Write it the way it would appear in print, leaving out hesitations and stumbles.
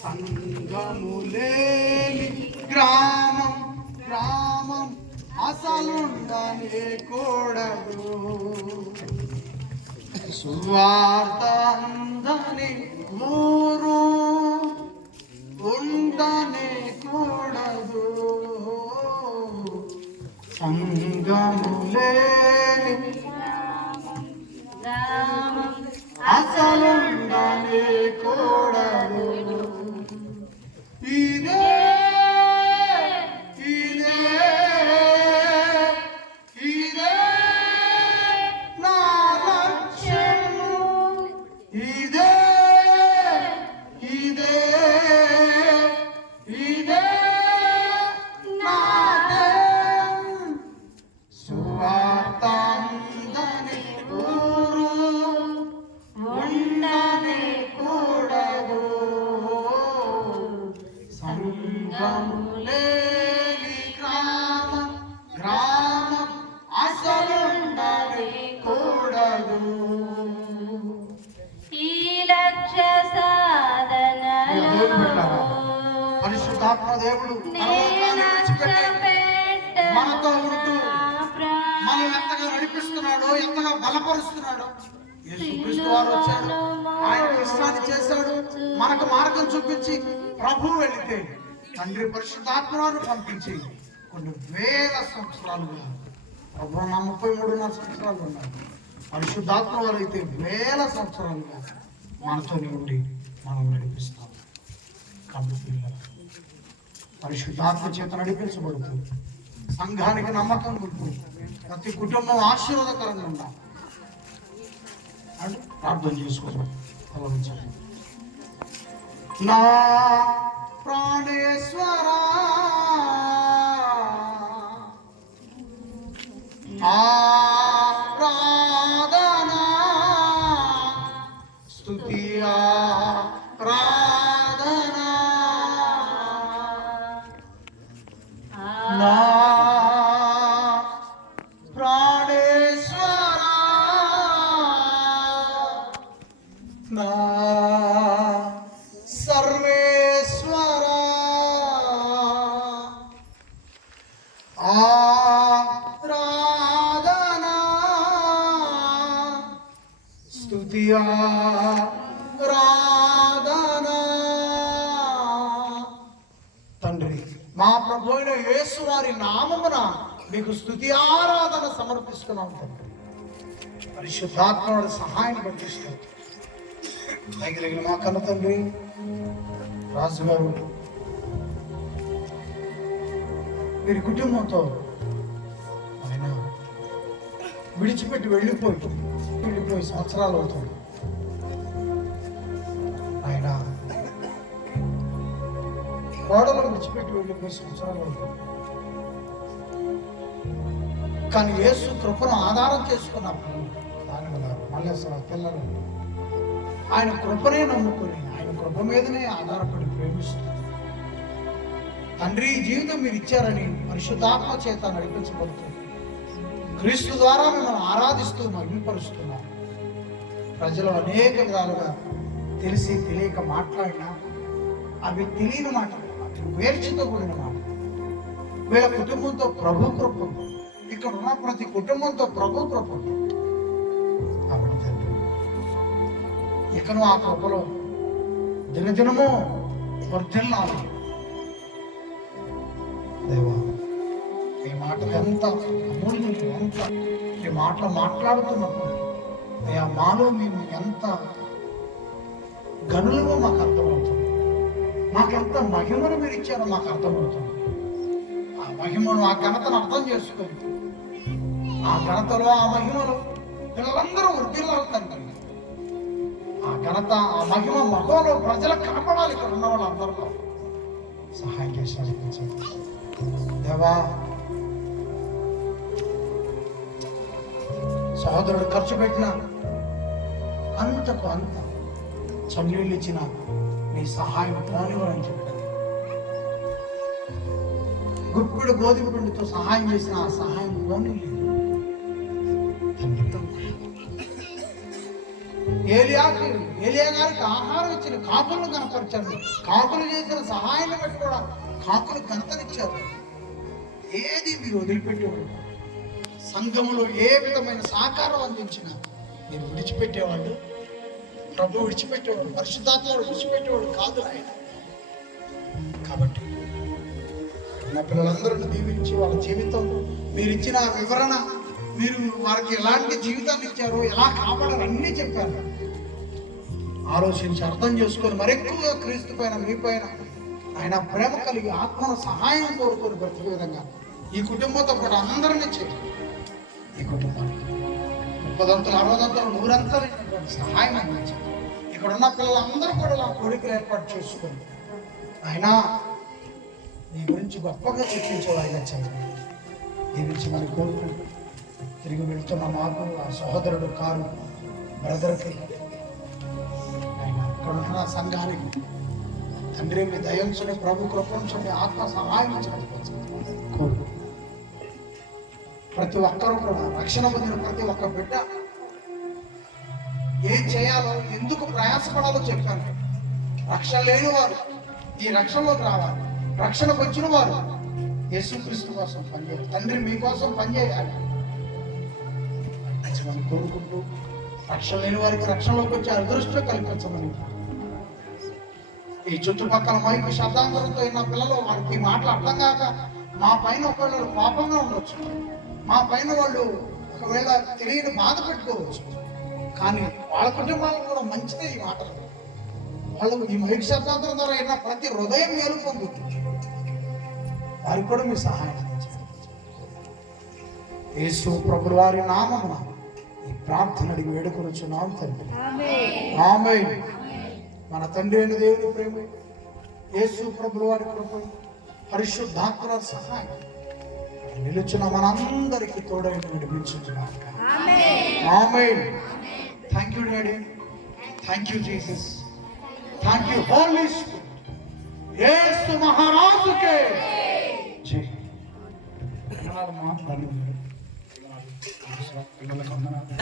సంగములేని గ్రామం గ్రామం అసలుండనే కూడదు. సువార్త అందని ఊరు ఉండనే కూడదు. సంగములేని అసలుండనే కూడదు. ఇదే ఇదే ఇదే నా లక్ష్యము. ఇదే ఇదే ఇదే నా సువార్త అందని ఊరు ఉండనే కూడదు. సంగములేని గ్రామం గ్రామం అసలుండనే కూడదు. ఈ లక్ష్య సాధనలో పరిశుద్ధాత్మ దేవుడు మనతో ఉంటూ మనం ఎంతగా నడిపిస్తున్నాడో, ఎంతగా బలపరుస్తున్నాడో. యేసుక్రీస్తు వారు వచ్చాడు, ఆయన విశ్రాంతి చేశాడు, మనకు మార్గం చూపించి ప్రభువు వెళితే తండ్రి పరిశుద్ధాత్మ వారు పంపించి కొన్ని వేల సంవత్సరాలుగా, ప్రభు 33.5 సంవత్సరాలు ఉన్నారు, పరిశుద్ధాత్మ వారు అయితే వేల సంవత్సరాలుగా మనతో ఉండి మనం నడిపిస్తాం. కాబట్టి పరిశుద్ధాత్మ చేత నడిపించబడుతూ సంఘానికి నమ్మకం ఉంటూ ప్రతి కుటుంబం ఆశీర్వాదకరంగా ఉండాలి అంటే ప్రార్థన చేసుకోవాలి. నా ప్రాణేశ్వరా ఆరాధనా స్తుతి ఆరాధనా నా ప్రాణేశ్వరా నా సర్వేశ్వరా ఆరాధనా స్తుతి ఆరాధనా. తండ్రి, మా ప్రభు అయిన యేసు వారి నామమున మీకు స్తుతి ఆరాధన సమర్పిస్తున్నాం. తండ్రి, పరిశుద్ధాత్మడు సహాయం పట్టిస్తూ దగ్గర మా కన్న తండ్రి రాజు గారు వీరి కుటుంబంతో ఆయన విడిచిపెట్టి వెళ్ళిపోయి సంవత్సరాలు అవుతుంది. ఆయన కోడలు విడిచిపెట్టి వెళ్ళిపోయి సంవత్సరాలు అవుతుంది. కానీ యేసు కృపను ఆధారం చేసుకున్నప్పుడు దాని వల్ల మళ్ళీ పిల్లలు ఆయన కృపనే నమ్ముకొని ఆయన కృప మీదనే ఆధారపడి ప్రేమిస్తుంది. తండ్రి, జీవితం మీరు ఇచ్చారని పరిశుద్ధాత్మ చేత నడిపించబడుతుంది. క్రీస్తు ద్వారా మిమ్మల్ని ఆరాధిస్తూ మహిమపరుస్తున్నాం. ప్రజలు అనేక విధాలుగా తెలిసి తెలియక మాట్లాడినా అవి తెలియని మాటలు, అవి వేర్చితో కూడిన మాటలు. వీళ్ళ కుటుంబంతో ప్రభు కృప, ఇక్కడ ఉన్న ప్రతి కుటుంబంతో ప్రభు కృప. కాబట్టి తండ్రి, ఇకను ఆ కృపలో దినదినము వర్ధిల్లాలి. దేవా, ఈ మాటలు ఎంత అమూల్యం, ఎంత ఈ మాటలు మాట్లాడుతున్నప్పుడు అయ్యా మాలో మేము ఎంత గనులుగా మాకు అర్థమవుతుంది. మాకెంత మహిమను మీరు ఇచ్చారో మాకు అర్థమవుతుంది. ఆ మహిమను, ఆ ఘనతను అర్థం చేసుకొని ఆ ఘనతలో, ఆ మహిమలో పిల్లలందరూ వృద్ధిల్లాలి తండ్రి. ఆ ఘనత, ఆ మహిమ మహోలో ప్రజలకు కనపడాలి. ఇక్కడ ఉన్న వాళ్ళందరిలో సహాయం చేశారు. దేవా, సహోదరుడు ఖర్చు పెట్టిన అంతకు అంత చన్నీళ్ళు ఇచ్చిన నీ సహాయం పోనివ్వని చెప్పారు. గుప్పిడు గోధుమ పిండితో సహాయం చేసిన ఆ సహాయం పోనీ ఏలియా గారికి ఆహారం ఇచ్చిన కాకులను కనపరిచాడు. కాకులు చేసిన సహాయాన్ని బట్టి కూడా కాకులు కనతనిచ్చారు. ఏది మీరు వదిలిపెట్టేవాడు? సంఘములో ఏ విధమైన సహకారం అందించినా మీరు విడిచిపెట్టేవాళ్ళు. ప్రభు విడిచిపెట్టేవాడు, పరిశుద్ధాత్ముడు విడిచిపెట్టేవాడు కాదు ఆయన. కాబట్టి నా పిల్లలందరూ దీవించి వాళ్ళ జీవితం మీరు ఇచ్చిన వివరణ, మీరు వారికి ఎలాంటి జీవితాన్ని ఇచ్చారో, ఎలా కాపాడారు అన్నీ చెప్పారు. ఆలోచించి అర్థం చేసుకొని మరెక్కువగా క్రీస్తు పైన, మీ పైన ఆయన ప్రేమ కలిగి ఆత్మల సహాయం కోరుకొని బ్రతికే విధంగా ఈ కుటుంబంతో పాటు అందరినీ చేయండి. ఈ కుటుంబానికి 30 60 100 సహాయం అందించండి. ఇక్కడ ఉన్న పిల్లలందరూ కూడా నా కోరికలు ఏర్పాటు చేసుకొని ఆయన నీ గురించి గొప్పగా చెప్పించాడు. ఆయన చేయండి దీవించి మనకి కోరుకుంటూ తిరిగి వెళ్తున్న మాకు ఆ సహోదరుడు కారు బ్రదర్కి, ఆయన ఇక్కడ ఉన్న సంఘానికి తండ్రి మీ దయంచుని, ప్రభు కృపించుని, ఆత్మ సహాయం కోరుకుంటూ ప్రతి ఒక్కరూ కూడా రక్షణ పొందిన ప్రతి ఒక్క బిడ్డ ఏం చేయాలో, ఎందుకు ప్రయాసపడాలో చెప్పాను. రక్షణ లేని వారు ఈ రక్షణలోకి రావాలి. రక్షణకు వచ్చిన వారు యేసుక్రీస్తు కోసం పనిచేయాలి. తండ్రి మీకోసం పనిచేయాలి అని కోరుకుంటూ రక్షణ లేని వారికి రక్షణలోకి వచ్చే అదృష్టం కల్పించమని, ఈ చుట్టుపక్కల మైకు శబ్దాంతరంతో ఉన్న పిల్లలు వారికి మాటలు అర్థం కాక మా పైన ఒకళ్ళు కోపంగా ఉండొచ్చు, మా పైన వాళ్ళు ఒకవేళ తెలియని బాధ పెట్టుకోవచ్చు. కానీ వాళ్ళ కుటుంబాలకు కూడా మంచిదే ఈ మాటలు. వాళ్ళు ఈ మైకు శబ్దాంతరం ద్వారా అయినా ప్రతి హృదయం మేలు పొందుతుంది. వారికి కూడా మీ సహాయం అందించండి. యేసు ప్రభువు వారి నామమున ఈ ప్రార్థన అడిగి వేడుకొనుచున్నాం తండ్రి. ఆమేన్. మన తండ్రి అయిన దేవుని ప్రేమ, యేసు ప్రభువు వారి కృప, పరిశుద్ధాత్మ సహాయం నిలుచున్న మనందరికీ తోడైన నడిపించుచున్నాం. ఆమేన్. Thank you daddy, thank you Jesus, thank you holy spirit. యేసు మహారాజుకే జై. పిల్లలకు అందరికీ